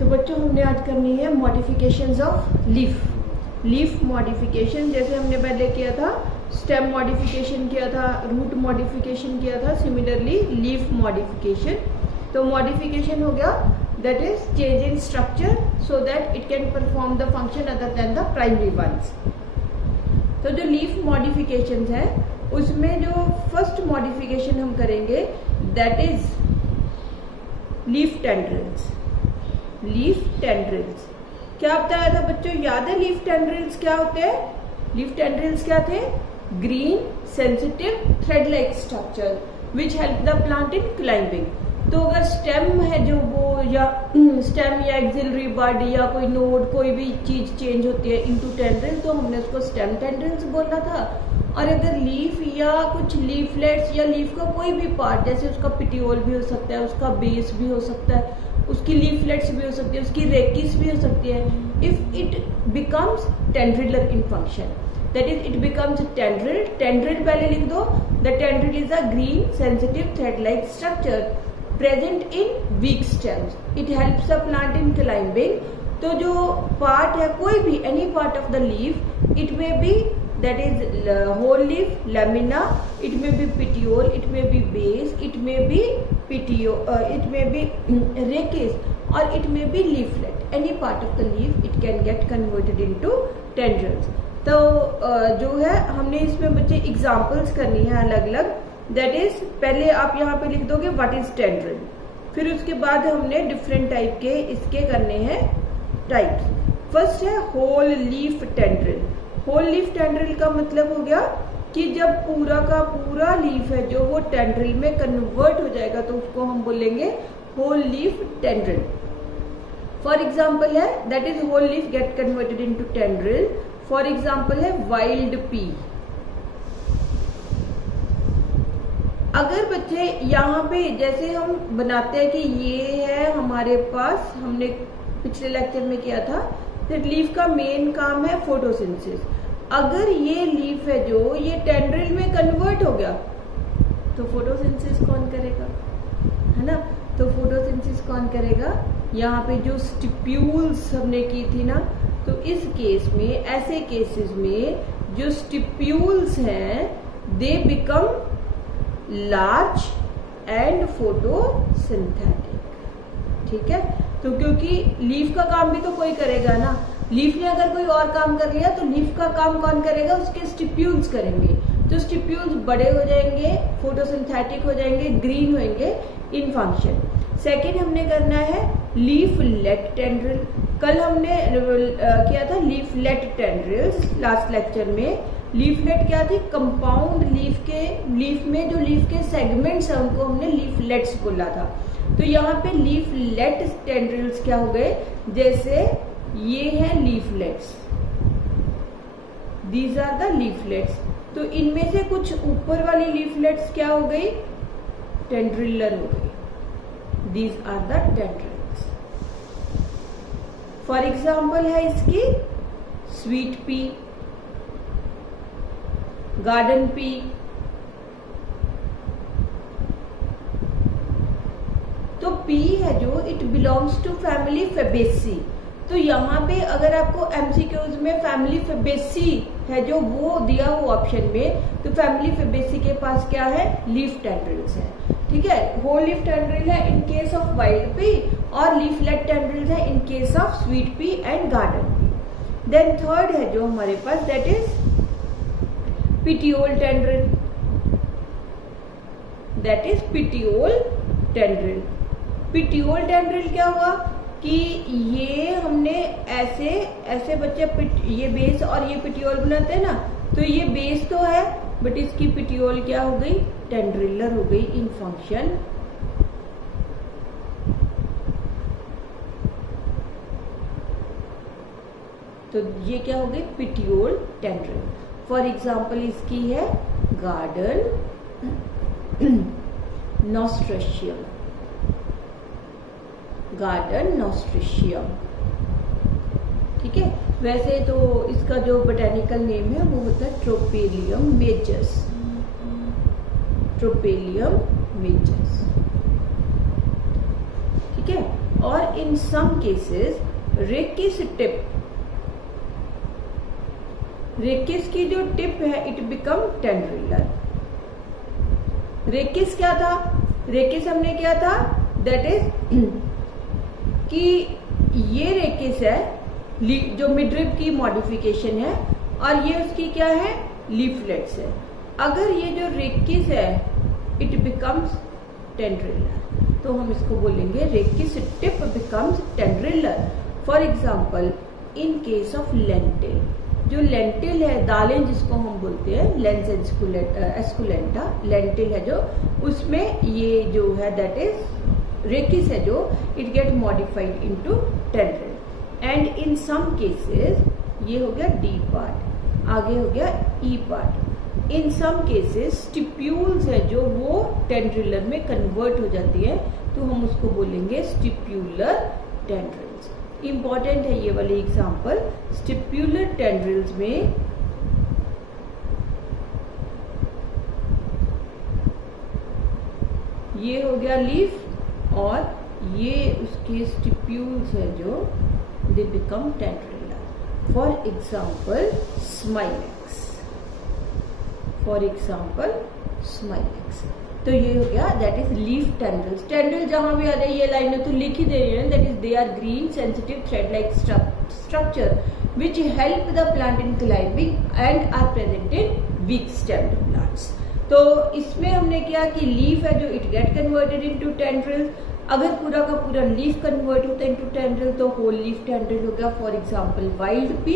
तो बच्चों हमने आज करनी है मॉडिफिकेशंस ऑफ लीफ मॉडिफिकेशन। जैसे हमने पहले किया था स्टेम मॉडिफिकेशन किया था, रूट मॉडिफिकेशन किया था, सिमिलरली लीफ मॉडिफिकेशन। तो मॉडिफिकेशन हो गया that is change in structure so that it can perform the function other than the primary ones. तो जो लीफ मॉडिफिकेशन है उसमें जो फर्स्ट मॉडिफिकेशन हम करेंगे दैट इज लीफ टेंड्रिल्स। क्या बताया था बच्चों, याद है लीफ टेंड्रिल्स क्या होते हैं? लीफ टेंड्रिल्स क्या थे? Green sensitive thread like structure which help the plant in climbing. तो अगर स्टेम है जो वो या स्टेम या एक्सिलरी बड या कोई नोड कोई भी चीज चेंज होती है इनटू टेंड्रिल तो हमने उसको स्टेम टेंड्रिल्स बोलना था। और अगर लीफ या कुछ लीफलेट्स या लीफ का कोई भी पार्ट जैसे उसका पिटियोल भी हो सकता है, उसका बेस भी हो सकता है, उसकी लीफलेट्स भी हो सकती है, उसकी रेकिस भी हो सकती है, if it becomes tendriller in function that is it becomes tendril पहले लिख दो। The tendril is a green sensitive thread like structure present in weak stems, it helps the plant in climbing. तो जो part है कोई भी any part of the leaf, it may be that is whole leaf, lamina, it may be petiole, it may be base, it may be it may be rachis or it may be leaflet. Any part of the leaf it can get converted into tendrils. तो जो है हमने इसमें बच्चे examples करनी है अलग अलग। दैट इज पहले आप यहाँ पे लिख दोगे व्हाट इज टेंड्रिल, फिर उसके बाद हमने डिफरेंट टाइप के इसके करने हैं टाइप्स। फर्स्ट है whole leaf tendril. Whole leaf tendril का मतलब हो गया कि जब पूरा का पूरा लीफ है जो वो टेंड्रिल में कन्वर्ट हो जाएगा तो उसको हम बोलेंगे whole leaf tendril. For example है that is whole leaf get converted into tendril. For example है वाइल्ड पी। अगर बच्चे यहाँ पे जैसे हम बनाते हैं कि ये है हमारे पास, हमने पिछले लेक्चर में किया था लीफ का मेन काम है फोटोसिंथेसिस। अगर ये लीफ है जो ये टेंड्रिल में कन्वर्ट हो गया तो फोटोसिंथेसिस कौन करेगा, है ना? तो फोटोसिंथेसिस कौन करेगा? यहाँ पे जो स्टिप्यूल्स हमने की थी ना, तो इस केस में ऐसे केसेस में जो स्टिप्यूल्स हैं they become large and photosynthetic. ठीक है, तो क्योंकि लीफ का काम भी तो कोई करेगा ना, लीफ ने अगर कोई और काम कर लिया तो लीफ का काम कौन करेगा? उसके स्टिप्यूल्स करेंगे। तो स्टिप्यूल्स बड़े हो जाएंगे, फोटोसिंथेटिक हो जाएंगे, ग्रीन होंगे इन फंक्शन। सेकेंड हमने करना है लीफलेट टेंड्रिल। कल हमने किया था लीफलेट टेंड्रिल्स लास्ट लेक्चर में। लीफलेट क्या थी? कंपाउंड लीफ में जो लीफ के सेगमेंट्स है उनको हमने लीफलेट्स बोला था। तो यहाँ पे लीफलेट टेंड्रिल्स क्या हो गए? जैसे ये है leaflets, these are the leaflets. तो इनमें से कुछ ऊपर वाली लीफलेट्स क्या हो गई? टेंड्रिलर हो गई। These are the tendrils. For example है इसकी स्वीट पी, गार्डन पी, तो पी है जो it belongs to family Fabaceae. तो यहाँ पे अगर आपको एमसीक्यूज में फैमिली फेबेसी है जो वो दिया हो ऑप्शन में, तो फैमिली फेबेसी के पास क्या है? लीफ टेंड्रिल्स है। ठीक है, होल लीफ टेंड्रिल है in case of wild pea और लीफलेट टेंड्रिल्स है in case of sweet pea and garden pea. Then third है जो हमारे पास that is petiole tendril. That is petiole tendril. Petiole tendril क्या हुआ कि ये हमने ऐसे बच्चे ये बेस और ये पिटियोल बनाते हैं ना, तो ये बेस तो है बट इसकी पिटियोल क्या हो गई? टेंड्रिलर हो गई इन फंक्शन। तो ये क्या हो गई? Petiole tendril. फॉर एग्जाम्पल इसकी है गार्डन नॉस्ट्रेशियम। गार्डन नॉस्ट्रेशियम। ठीक है, वैसे तो इसका जो बोटेनिकल नेम है वो होता है ट्रोपेलियम मेजस। ट्रोपेलियम मेजस। ठीक है, और इन सम केसेस रेकिस की जो टिप है इट बिकम टेंड्रिलर। रेकिस क्या था? रेकिस हमने क्या था, दैट इज कि ये रेकिस है जो मिडरिब की मॉडिफिकेशन है और ये उसकी क्या है, लीफलेट्स है। अगर ये जो रेकिस है इट बिकम्स टेंड्रिलर तो हम इसको बोलेंगे rachis tip becomes tendrillar. For example in case of lentil, जो लेंटिल है दालें जिसको हम बोलते हैं लेंस एस्कुलेंटा, लेंटिल है जो, उसमें ये जो है दैट इज रेकिस है जो it get modified into tendril. And in some cases ये हो गया डी पार्ट, आगे हो गया E part. In some cases stipules है जो वो टेंड्रिलर में कन्वर्ट हो जाती है तो हम उसको बोलेंगे स्टिप्यूलर टेंड्रिल्स। इंपॉर्टेंट है ये वाली एग्जांपल। स्टिप्यूलर टेंड्रिल्स में ये हो गया लीफ और ये उसके स्टिप्यूल्स है जो they become tendrillar. For example smilax, for example smilax. तो ये हो गया that is leaf tendrils. Tendril जहां भी आ जाए ये लाइन तो लिख ही दे रहे हैं, that is they are green sensitive thread like structure which help the plant in climbing and are present in weak stemmed plants. तो इसमें हमने किया कि लीफ है जो it get converted into tendrils. अगर पूरा का पूरा लीफ कन्वर्ट होता है इनटू टेंड्रिल तो होल लीफ टेंड्रिल हो गया। फॉर एग्जांपल वाइल्ड पी,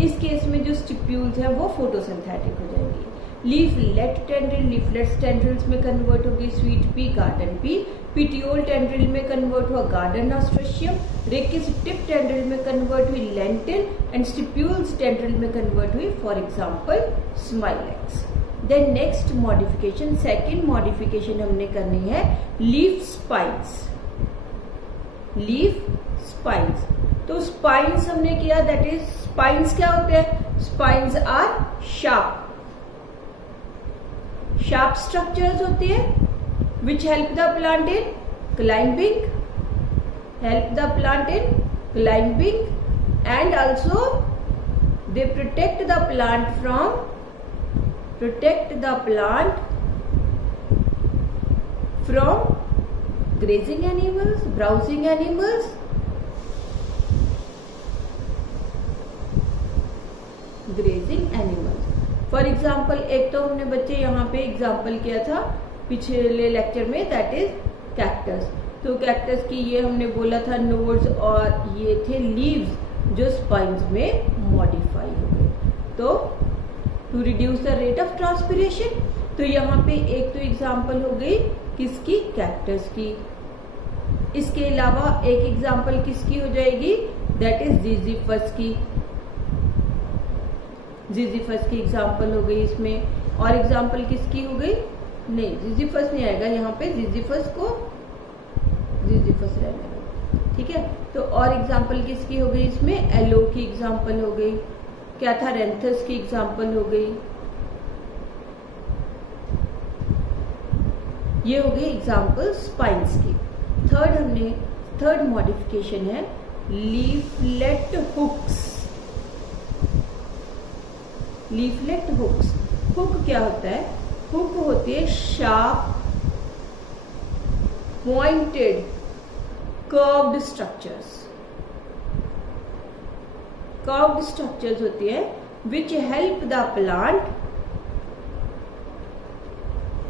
इस केस में जो स्टिप्यूल्स है वो फोटोसिंथेटिक हो जाएंगी। लीफलेट टेंड्रिल लीफलेट्स टेंड्रिल्स में कन्वर्ट होगी। Sweet pea, garden pea, petiole tendril में कन्वर्ट हुआ garden nasturtium. Rachis tip tendril में कन्वर्ट हुई लेंटिल एंड स्टिप्यूल्स टेंड्रिल में कन्वर्ट हुई for example smilax. Then next modification, second modification हमने करनी है लीफ स्पाइन्स। लीफ स्पाइन्स, तो स्पाइन्स हमने किया दैट इज स्पाइन्स क्या होते हैं, स्पाइन्स आर शार्प स्ट्रक्चर्स होती है विच help the plant in climbing, and also they protect the plant from grazing animals, browsing animals, for example एक तो हमने बच्चे यहाँ पे एग्जाम्पल किया था पिछले लेक्चर में दैट इज कैक्टस। तो कैक्टस की ये हमने बोला था नोड्स और ये थे लीव्स जो स्पाइन्स में मॉडिफाई हो गए तो to reduce the rate of transpiration. तो यहाँ पे एक तो एग्जाम्पल हो गई किसकी, कैक्टस की। इसके अलावा एक एग्जाम्पल किसकी हो जाएगी, दैट इज जिजीफस की। जिजीफस की एग्जाम्पल हो गई इसमें। और एग्जाम्पल किसकी हो गई, नहीं जिजीफस नहीं आएगा यहाँ पे, जिजीफस रहने दो, ठीक है। तो और एग्जाम्पल किसकी हो गई इसमें, एलो की एग्जाम्पल हो गई, क्या था रेंथस की एग्जाम्पल हो गई। ये हो गई एग्जाम्पल स्पाइन्स की। थर्ड मॉडिफिकेशन है leaflet hooks. Leaflet hooks, hook क्या होता है, हुक होती है शार्प पॉइंटेड कर्व्ड स्ट्रक्चर्स होती है विच help the plant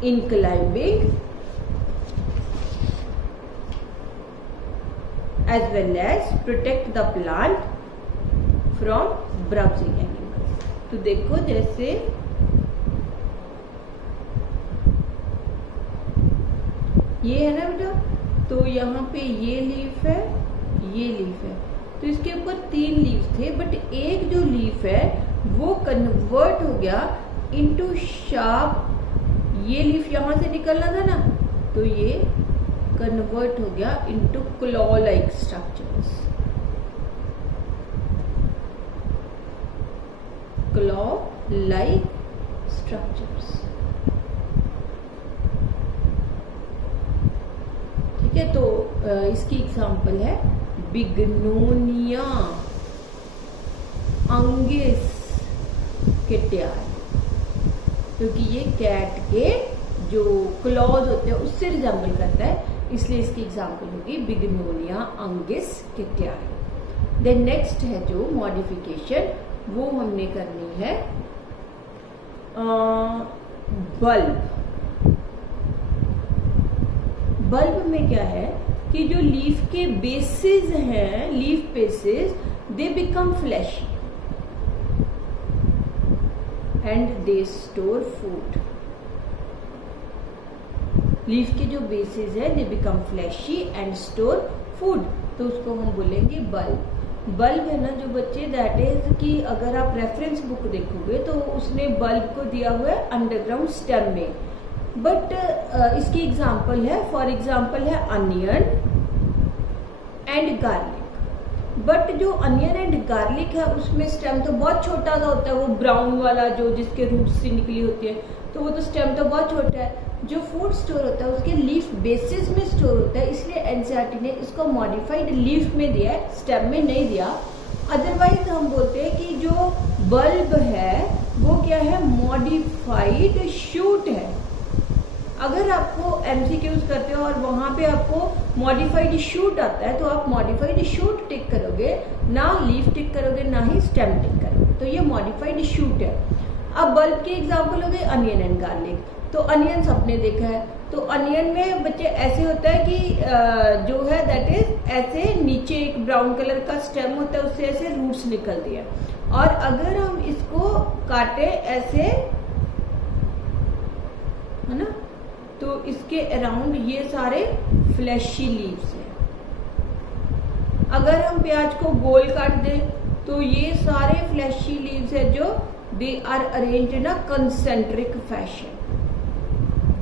in climbing as well as protect the plant from browsing animals। तो देखो जैसे ये है ना बेटा, तो यहाँ पे ये लीफ है, ये लीफ है, तो इसके ऊपर 3 लीव्स थे बट एक जो लीफ है वो कन्वर्ट हो गया इनटू शार्प। ये लीफ यहां से निकलना था ना, तो ये कन्वर्ट हो गया into claw like structures. Claw like structures, ठीक है, तो इसकी एग्जांपल है बिग्नोनिया अंगिस केटियाई, क्योंकि ये कैट के जो क्लॉज होते हैं उससे रिजेंबल करता है, इसलिए इसकी एग्जांपल होगी बिग्नोनिया अंगिस केटियाई। देन नेक्स्ट है जो मॉडिफिकेशन, वो हमने करनी है बल्ब। बल्ब में क्या है कि जो लीफ के बेसिस हैं, leaf basis, they become flashy and they store food. Leaf के जो बेसिस है they become flashy and store food, तो उसको हम बोलेंगे बल्ब। बल्ब है ना जो बच्चे, दैट इज कि अगर आप रेफरेंस बुक देखोगे तो उसने बल्ब को दिया हुआ है अंडरग्राउंड स्टेम में, बट इसकी एग्जांपल है, फॉर एग्जांपल है अनियन एंड गार्लिक। बट जो अनियन एंड गार्लिक है उसमें स्टेम तो बहुत छोटा सा होता है, वो ब्राउन वाला जो जिसके रूट से निकली होती है, तो वो तो स्टेम तो बहुत छोटा है। जो फूड स्टोर होता है उसके लीफ बेसिस में स्टोर होता है, इसलिए एनसीईआरटी ने इसको मॉडिफाइड लीफ में दिया है, स्टेम में नहीं दिया। अदरवाइज हम बोलते हैं कि जो बल्ब है वो क्या है, मॉडिफाइड शूट है। अगर आपको एमसीक्यूज करते हो और वहां पे आपको मॉडिफाइड शूट आता है, तो आप मॉडिफाइड शूट टिक करोगे, ना लीफ टिक करोगे, ना ही स्टेम टिक करोगे, तो ये मॉडिफाइड शूट है। अब बल्ब के एग्जांपल हो गए अनियन एंड गार्लिक। तो अनियन सबने देखा है, तो अनियन में बच्चे ऐसे होता है कि जो है दैट इज ऐसे नीचे एक ब्राउन कलर का स्टेम होता है, उससे ऐसे रूट्स निकलती है, और अगर हम इसको काटे ऐसे, है ना, तो इसके अराउंड ये सारे फ्लैशी लीव्स हैं। अगर हम प्याज को गोल काट दें तो ये सारे फ्लैशी लीव्स है जो they are arranged in a concentric fashion,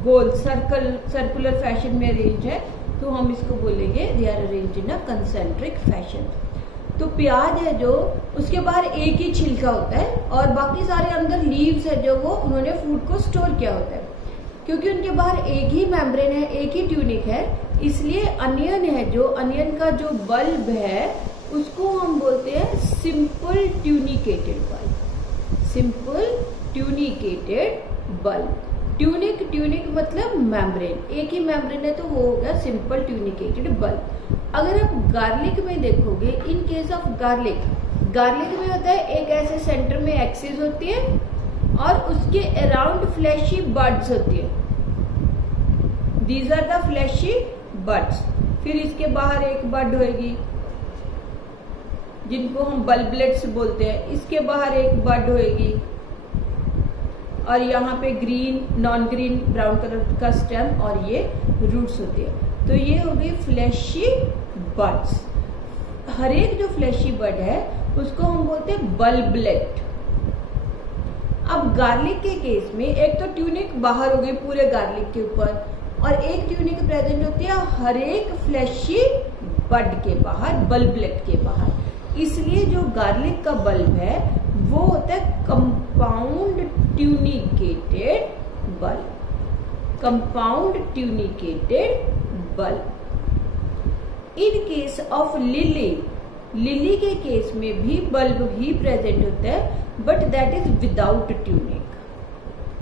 गोल सर्कुलर फैशन में अरेंज है, तो हम इसको बोलेंगे they are arranged in a concentric fashion. तो प्याज है जो, उसके बाहर एक ही छिलका होता है और बाकी सारे अंदर लीव्स है जो वो उन्होंने फूड को स्टोर किया होता है। क्योंकि उनके बाहर एक ही मेम्ब्रेन है, एक ही ट्यूनिक है, इसलिए अनियन है जो, अनियन का जो बल्ब है उसको हम बोलते हैं simple tunicated bulb. Simple tunicated bulb. Tunic मतलब मेम्ब्रेन, एक ही मेम्ब्रेन है तो वो हो गया सिंपल ट्यूनिकेटेड बल्ब। अगर आप गार्लिक में देखोगे, इन केस ऑफ गार्लिक में होता है एक ऐसे सेंटर में एक्सिस होती है और उसके अराउंड फ्लैशी बड्स होती है, these are the fleshy buds. फिर इसके बाहर एक बड होगी जिनको हम बल्बलेट्स बोलते हैं, इसके बाहर एक बड होगी, और यहाँ पे green, non green, brown colour का स्टेम और ये रूट्स होती है। तो ये हो गई फ्लैशी बड्स। हर एक जो फ्लैशी बड है उसको हम बोलते हैं बल्बलेट। अब गार्लिक के केस में एक तो ट्यूनिक बाहर हो गई पूरे गार्लिक के ऊपर, और एक ट्यूनिक प्रेजेंट होती है हर एक फ्लैशी बड के बाहर, बल्बलेट के बाहर। इसलिए जो गार्लिक का बल्ब है वो होता है compound tunicated bulb. Compound tunicated bulb. In case of lily के केस में भी बल्ब ही प्रेजेंट होता है, but that is without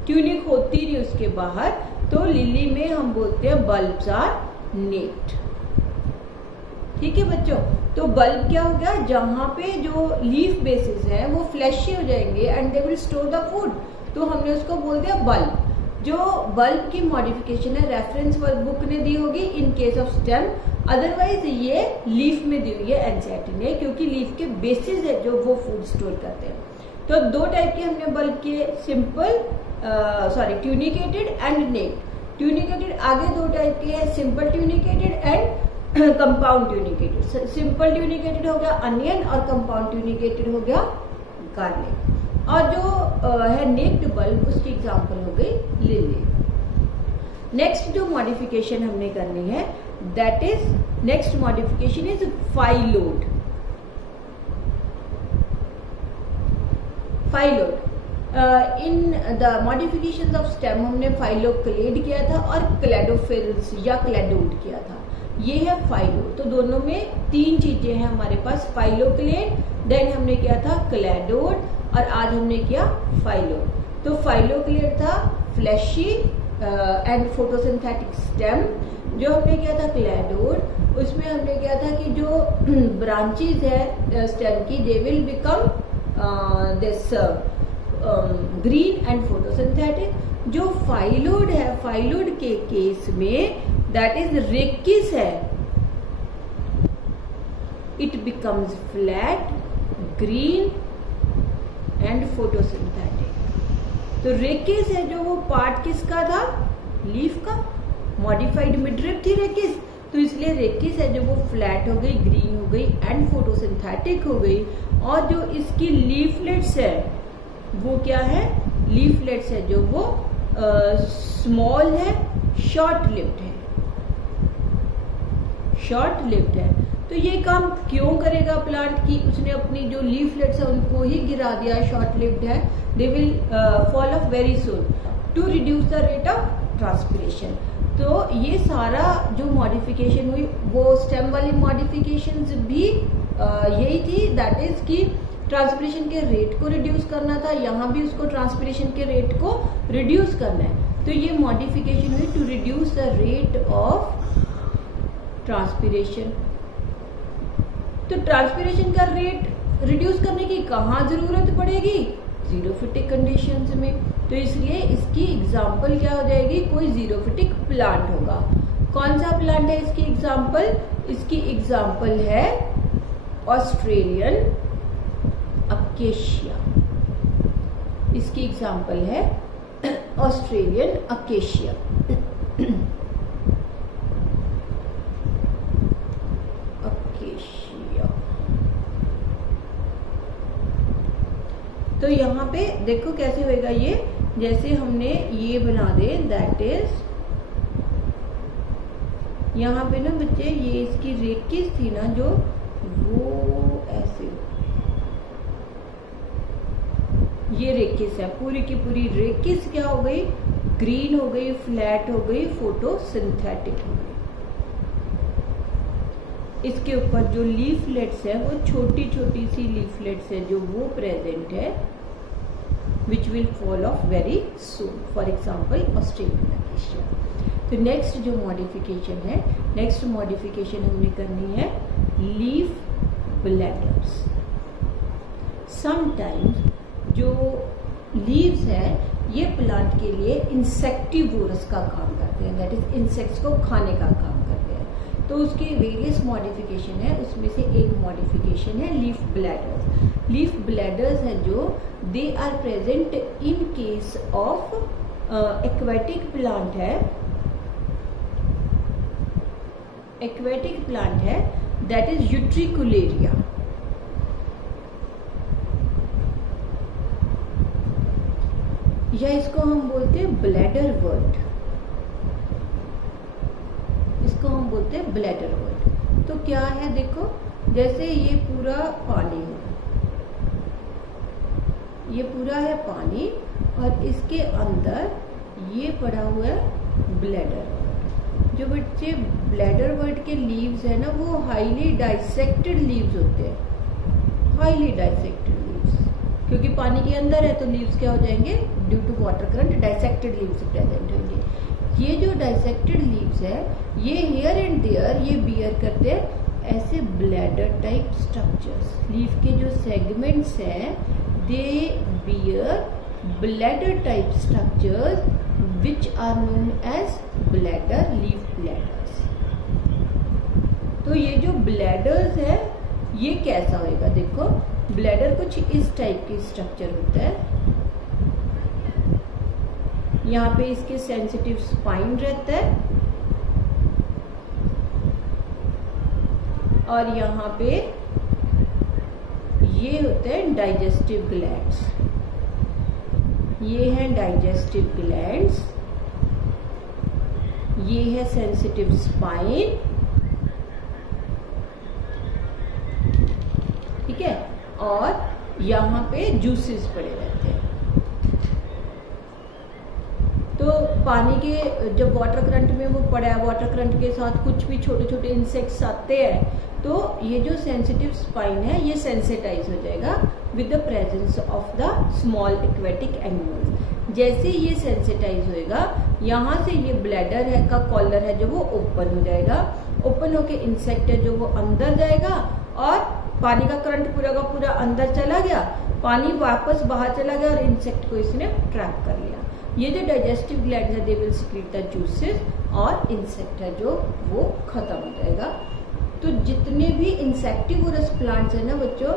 tunic होती नहीं उसके बाहर, तो लिली में हम बोलते हैं बल्ब्स आर नेक्ड। ठीक है बच्चों, तो बल्ब क्या हो गया, जहां पे जो लीफ बेसिस है वो फ्लैशी हो जाएंगे and they will store the food, तो हमने उसको बोल दिया बल्ब। जो बल्ब की मॉडिफिकेशन है रेफरेंस बुक ने दी होगी इन केस ऑफ स्टेम, अदरवाइज ये लीफ में दी हुई है एनसीईआरटी ने, क्योंकि लीफ के बेसिस है जो वो फूड स्टोर करते हैं। तो दो टाइप के हमने बल्ब किए, ट्यूनिकेटेड एंड नेक्ड। ट्यूनिकेटेड आगे दो टाइप के हैं, simple tunicated and compound tunicated. Simple tunicated हो गया अनियन और कंपाउंड ट्यूनिकेटेड हो गया गार्लिक। और जो है नेक्ड बल्ब उसकी एग्जांपल हो गई लिली। नेक्स्ट जो मॉडिफिकेशन हमने करनी है that is, next modification is phyllode. In the modifications of stem हमने फाइलोक्लेड किया था और क्लेडोफिल्स या क्लेडोड किया था। ये है फाइलो। तो दोनों में 3 चीजें हैं हमारे पास, फाइलोक्लेड, देन हमने किया था क्लैडोड, और आज हमने किया फाइलो। तो फाइलोक्लेड था फ्लैशी एंड फोटोसिंथेटिक स्टेम। जो हमने किया था क्लैडोड, उसमें हमने किया था कि जो ब्रांचेज है स्टेम की, they will become this green and photosynthetic. जो फाइलोड है, फाइलोड के केस में दैट इज रेकिस है, it becomes flat, green and photosynthetic. तो रेकिस है जो वो पार्ट किसका था, लीफ का, मॉडिफाइड मिडरिप थी रेकिस, तो इसलिए रेकिस है जो वो फ्लैट हो गई, ग्रीन हो गई एंड फोटोसिंथेटिक हो गई। और जो इसकी लीफलेट्स है वो क्या है, लीफलेट्स है जो वो स्मॉल है, शॉर्ट लिव्ड है, शॉर्ट लिव्ड है। तो ये काम क्यों करेगा प्लांट की, उसने अपनी जो लीफलेट्स है उनको ही गिरा दिया, शॉर्ट लिव्ड है, they will fall off very soon to reduce the rate of transpiration. तो ये सारा जो मॉडिफिकेशन हुई वो स्टेम वाली मॉडिफिकेशंस भी यही थी, दैट इज कि ट्रांसपिरेशन के रेट को रिड्यूस करना था, यहाँ भी उसको ट्रांसपिरेशन के रेट को रिड्यूस करना है। तो ये मॉडिफिकेशन हुई to reduce the rate of transpiration. तो ट्रांसपिरेशन का रेट रिड्यूस करने की कहाँ जरूरत पड़ेगी, जीरोफिटिक कंडीशंस में। तो इसलिए इसकी एग्जांपल क्या हो जाएगी, कोई जीरोफिटिक प्लांट होगा। कौन सा प्लांट है इसकी एग्जांपल, इसकी एग्जांपल है ऑस्ट्रेलियन अकेशिया। इसकी एग्जांपल है ऑस्ट्रेलियन अकेशिया। अकेशिया। तो यहाँ पे देखो कैसे होएगा ये, जैसे हमने ये बना दे, दैट इज यहाँ पे ना बच्चे ये इसकी रेकिस थी ना जो, वो ऐसे, ये रेकिस है, पूरी की पूरी रेकिस क्या हो गई, ग्रीन हो गई, फ्लैट हो गई, फोटोसिंथेटिक हो गई। इसके ऊपर जो लीफलेट्स है वो छोटी छोटी सी लीफलेट्स है जो वो प्रेजेंट है, which will fall off very soon, for example Australian acacia. तो नेक्स्ट जो मॉडिफिकेशन है, नेक्स्ट मॉडिफिकेशन हमने करनी है लीफ ब्लैडर्स। समटाइम्स जो लीव्स है ये प्लांट के लिए इंसेक्टिवोरस का काम करते हैं, दैट इज इंसेक्ट्स को खाने का काम करते हैं। तो उसके वेरियस मॉडिफिकेशन है, उसमें से एक मॉडिफिकेशन है लीफ ब्लैडर्स। लीफ ब्लैडर्स है जो they are present in case of aquatic plant है, एक्वेटिक प्लांट है दैट इज यूट्रिकुलेरिया। या इसको हम बोलते हैं ब्लैडर वर्ट, इसको हम बोलते हैं ब्लैडर वर्ट। तो क्या है देखो, जैसे ये पूरा पानी है, ये पूरा है पानी और इसके अंदर ये पड़ा हुआ है ब्लैडर वर्ट। जो बच्चे ब्लैडर वर्ट के लीव्स है ना वो हाईली डाइसेक्टेड लीव्स होते हैं, हाईली डाइसेक्टेड लीव्स, क्योंकि पानी के अंदर है तो लीव्स क्या हो जाएंगे, due to water current dissected leaves present होंगे। ये जो डाइसेक्टेड लीव्स है ये हियर एंड देयर ये बियर करते हैं ऐसे ब्लैडर टाइप स्ट्रक्चर्स। लीफ के जो सेगमेंट्स हैं they bear bladder type structures which are known as bladder, leaf bladders. तो ये जो ब्लैडर्स है ये कैसा होएगा, देखो ब्लैडर कुछ इस टाइप की स्ट्रक्चर होता है, यहाँ पे इसके सेंसिटिव स्पाइन रहता है और यहाँ पे ये होते हैं डाइजेस्टिव ग्लैंड्स, ये हैं डाइजेस्टिव ग्लैंड्स, ये है सेंसिटिव स्पाइन, ठीक है, और यहाँ पे जूसेस पड़े रहते हैं। तो पानी के जब वाटर करंट में वो पड़ा है, वाटर करंट के साथ कुछ भी छोटे छोटे इंसेक्ट्स आते हैं तो ये जो सेंसिटिव स्पाइन है ये सेंसिटाइज हो जाएगा with the presence of the small aquatic animals. जैसे ये सेंसिटाइज होएगा, यहाँ से ये ब्लैडर है का कॉलर है जो वो ओपन हो जाएगा। ओपन होके इंसेक्ट है जो वो अंदर जाएगा और पानी का करंट पूरा का पूरा अंदर चला गया, पानी वापस बाहर चला गया और इंसेक्ट को इसने ट्रैप कर लिया। ये जो डाइजेस्टिव ग्लैंड है they will secret the juices और इंसेक्ट है जो वो खत्म हो जाएगा। तो जितने भी इंसेक्टिवोरस प्लांट्स है ना बच्चों,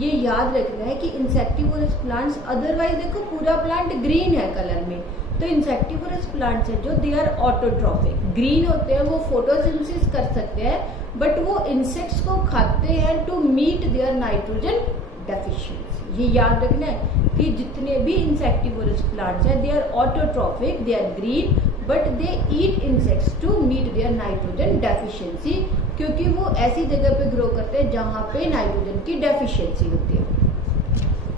ये याद रखना है कि इंसेक्टिवोरस प्लांट्स, अदरवाइज देखो पूरा प्लांट ग्रीन है कलर में, तो इंसेक्टिवोरस प्लांट्स है जो दे आर ऑटोट्रॉफिक, ग्रीन होते हैं, वो फोटोसिंथेसिस कर सकते हैं, बट वो इंसेक्ट्स को खाते हैं to meet their nitrogen deficiency. ये याद रखना है कि जितने भी इंसेक्टिवोरस प्लांट्स हैं they are autotrophic, they are green, but they eat insects to meet their nitrogen deficiency, क्योंकि वो ऐसी जगह पे ग्रो करते हैं जहां पे नाइट्रोजन की डेफिशिएंसी होती है।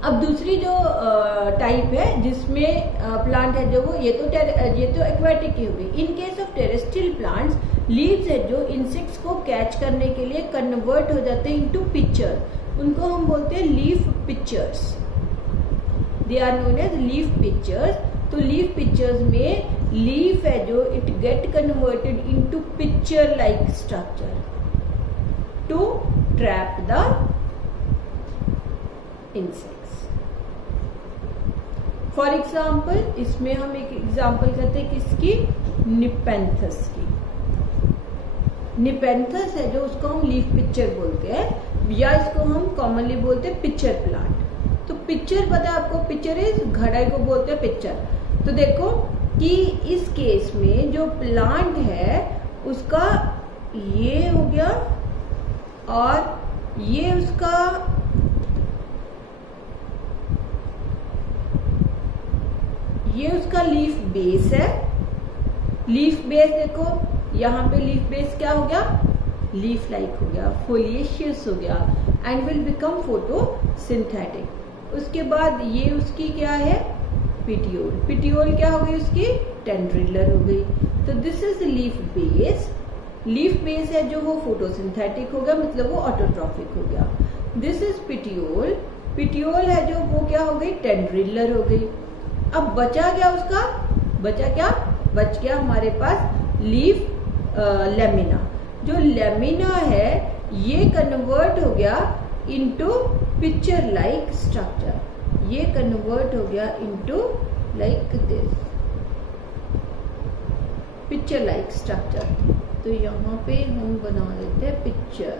अब दूसरी जो टाइप है जिसमें प्लांट है जो वो ये तो एक्वेटिक ही होगी। इन case of terrestrial plants, leaves है जो इंसेक्ट्स को कैच करने के लिए कन्वर्ट हो जाते हैं इनटू पिक्चर, उनको हम बोलते हैं leaf pitchers, they are known as leaf pitchers. तो लीफ पिक्चर्स में लीफ है जो it get converted into pitcher like structure to trap the insects. For example, इसमें हम एक एग्जाम्पल करते हैं किसकी, निपेंथस की। निपेंथस है जो उसको हम लीफ पिक्चर बोलते हैं या इसको हम कॉमनली बोलते हैं पिक्चर प्लांट। तो पिक्चर पता है आपको, पिक्चर इज घड़े को बोलते हैं पिक्चर। तो देखो कि इस केस में जो प्लांट है उसका ये हो गया और ये उसका लीफ बेस है। लीफ बेस देखो यहाँ पे लीफ बेस क्या हो गया, लीफ लाइक हो गया, फोलिएशियस हो गया एंड विल बिकम फोटोसिंथेटिक। उसके बाद ये उसकी क्या है, पिटियोल। पिटियोल क्या हो गई उसकी, टेंड्रिलर हो गई। तो this is leaf base. Leaf base है जो वो फोटोसिंथेटिक हो गया, मतलब वो ऑटोट्रॉफिक हो गया। This is petiole. पिटियोल है जो वो क्या हो गई, टेंड्रिलर हो गई। अब बचा क्या उसका, बच गया हमारे पास लीफ लेमिना। जो लेमिना है ये कन्वर्ट हो गया इनटू पिक्चर लाइक स्ट्रक्चर, ये कन्वर्ट हो गया into like this picture like structure. तो यहाँ पे हम बना लेते हैं पिक्चर,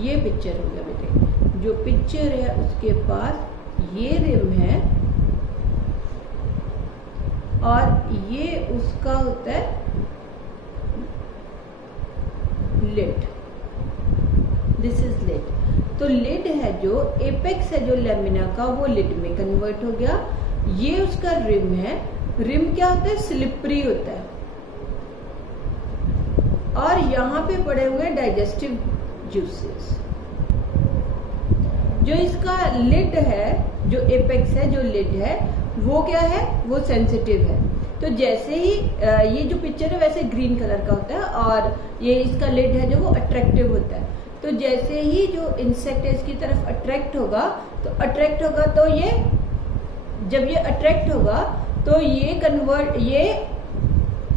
ये पिक्चर हो गया बेटे। जो पिक्चर है उसके पास ये रिम है और ये उसका होता है लिड, दिस इज लिड। तो लिड है जो एपेक्स है जो लेमिना का वो लिड में कन्वर्ट हो गया। ये उसका रिम है। रिम क्या होता है, स्लिपरी होता है और यहाँ पे पड़े हुए डाइजेस्टिव जूसेस। जो इसका लिड है, जो एपेक्स है, जो लिड है वो क्या है, वो सेंसिटिव है। तो जैसे ही ये जो पिक्चर है वैसे ग्रीन कलर का होता है और ये इसका लिड है जो वो अट्रैक्टिव होता है। तो जैसे ही जो इंसेक्ट है इसकी तरफ अट्रैक्ट होगा तो ये जब ये अट्रैक्ट होगा तो ये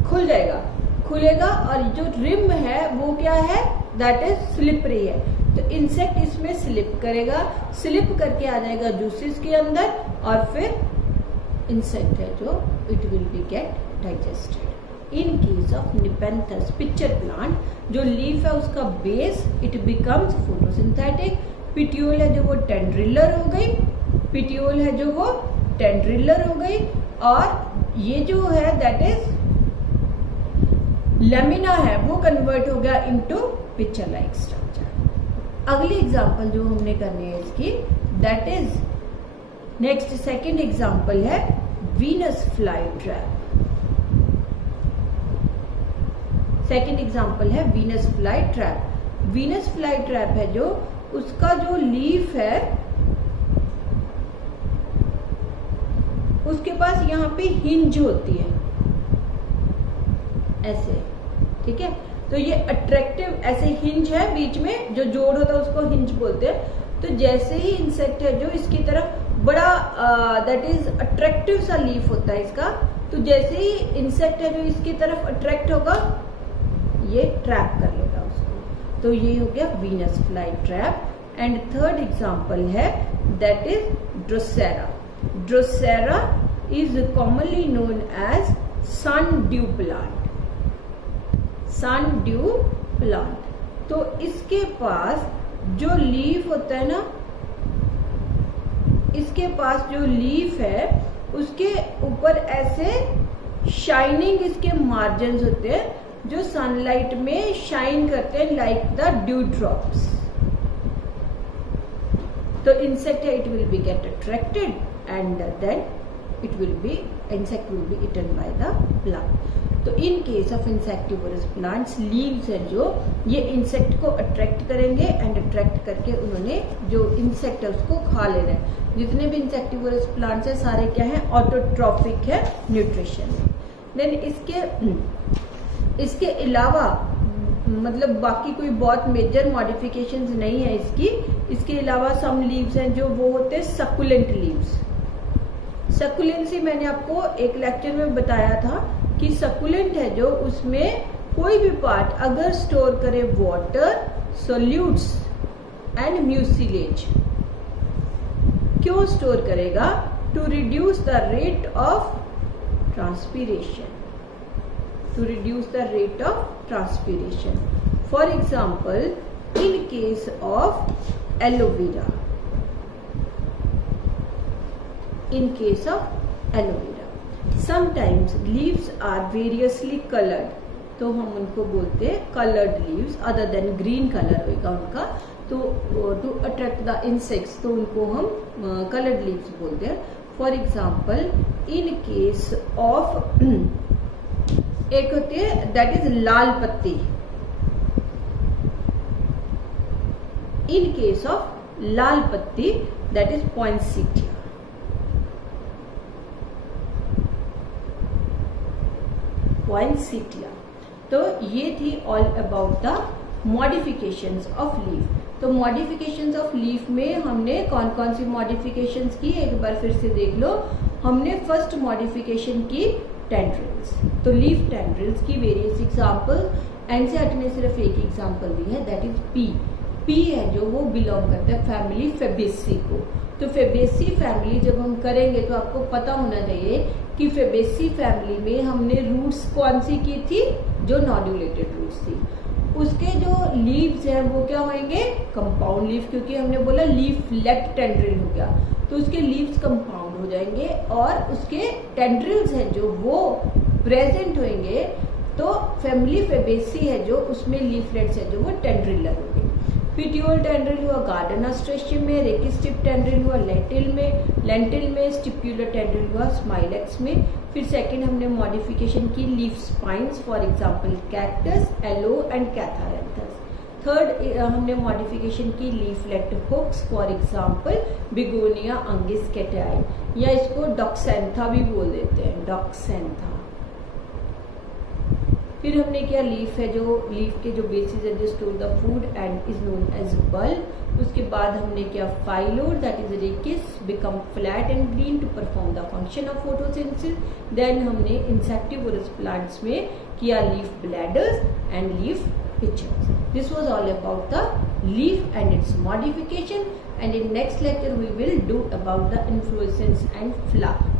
खुल जाएगा, खुलेगा और जो रिम है वो क्या है, दैट इज स्लिपरी है। तो इंसेक्ट इसमें स्लिप करेगा, स्लिप करके आ जाएगा जूसेस के अंदर और फिर इंसेक्ट है जो it will be get digested. In case of nepenthes pitcher plant, जो लीफ है उसका base it becomes photosynthetic. Petiole है जो वो टेंड्रिलर हो गई, पिटियोल है जो वो टेंड्रिलर हो गई और ये जो है दैट इज लेमिना है वो कन्वर्ट हो गया इनटू पिक्चर लाइक स्ट्रक्चर। अगली एग्जांपल जो हमने करनी है इसकी, that is next second example है Venus fly trap. Second example है Venus fly trap. Venus fly trap है जो उसका जो लीफ है उसके पास यहाँ पे हिंज होती है ऐसे, ठीक है। तो ये अट्रैक्टिव ऐसे हिंज है बीच में, जो जोड़ होता है उसको हिंज बोलते हैं। तो जैसे ही इंसेक्ट है जो इसकी तरफ बड़ा दैट इज अट्रैक्टिव सा लीफ होता है इसका, तो जैसे ही इंसेक्ट है जो इसकी तरफ अट्रैक्ट होगा ये ट्रैप कर लेगा उसको। तो ये हो गया Venus fly trap. And third example है that is drosera. Drosera is commonly known as sundew plant. Sundew plant, तो इसके पास जो लीफ होता है ना, इसके पास जो लीफ है उसके ऊपर ऐसे शाइनिंग इसके मार्जिन्स होते हैं जो सनलाइट में शाइन करते हैं लाइक द ड्यू ड्रॉप्स। तो इंसेक्ट है it will be get attracted and then insect will be eaten by the plant. तो in case of insectivorous plants leaves है जो ये इंसेक्ट को अट्रैक्ट करेंगे एंड अट्रैक्ट करके उन्होंने जो इंसेक्ट है उसको खा लेना है। जितने भी इंसेक्टिवोरस प्लांट्स है सारे क्या है, ऑटोट्रॉफिक है न्यूट्रिशन में। देन इसके अलावा मतलब बाकी कोई बहुत मेजर मॉडिफिकेशंस नहीं है इसकी। इसके अलावा सम लीव्स हैं जो वो होते हैं सकुलेंट लीव्स। सकुलेंसी मैंने आपको एक लेक्चर में बताया था कि सकुलेंट है जो उसमें कोई भी पार्ट अगर स्टोर करे वाटर, सोल्यूट्स एंड म्यूसिलेज, क्यों स्टोर करेगा? To reduce the rate of transpiration, to reduce the rate of transpiration. For example in case of aloe vera, in case of aloe vera sometimes leaves are variously colored, तो हम उनको बोलते हैं colored leaves other than green color होगा उनका। तो to attract the insects तो उनको हम colored leaves बोलते हैं। For example in case of एक होती है दैट इज लाल पत्ती। इन केस ऑफ लाल पत्ती दैट इज पॉइंसेटिया। पॉइंसेटिया। तो ये थी all about the modifications of leaf. तो मॉडिफिकेशंस ऑफ लीफ में हमने कौन कौन सी मॉडिफिकेशंस की एक बार फिर से देख लो। हमने फर्स्ट मॉडिफिकेशन की टेंड्रिल्स। तो लीफ टेंड्रिल्स की वेरियस एग्जांपल, एनसीईआरटी ने सिर्फ एक एग्जांपल दी है दैट इज पी। पी है जो वो बिलोंग करता है फैमिली फेबेसी को। तो फेबेसी फैमिली जब हम करेंगे तो आपको पता होना चाहिए कि फेबेसी फैमिली में हमने रूट्स कौन सी की थी, जो नॉड्यूलेटेड रूट्स थी। उसके जो लीव्स हैं वो क्या होंगे, कंपाउंड लीफ, क्योंकि हमने बोला लीफलेट टेंड्रिल हो गया तो उसके लीव्स कंपाउंड हो जाएंगे और उसके टेंड्रिल्स हैं जो वो प्रेजेंट होंगे। तो फैमिली फेबेसी है जो उसमें लीफलेट्स है जो वो टेंड्रिलर होंगे। पिट्यूल टेंड्रिल हुआ गार्डन ऑस्ट्रेशियम में, रेकिस्टिप टेंड्रिल हुआ लेंटिल में, स्टिप्यूलर टेंड्रिल हुआ स्माइलेक्स में। फिर सेकंड हमने मॉडिफिकेशन की leaf spines, for example cactus, aloe and catharanthus. Third हमने मॉडिफिकेशन की leaflet hooks, for example bignonia unguis cati, या इसको डॉक्सेंथा भी बोल देते हैं, डॉक्सेंथा। फिर हमने क्या, लीफ है जो लीफ के जो बेसिस है जो store the food and is known as bulb. उसके बाद हमने क्या, phyllode that is rachis become flat and green to perform the function of photosynthesis. Then हमने इंसेक्टिवोरस प्लांट्स में किया leaf bladders and leaf pitchers. This was all about the leaf and its modification, and in next lecture we will do about the inflorescence and flower.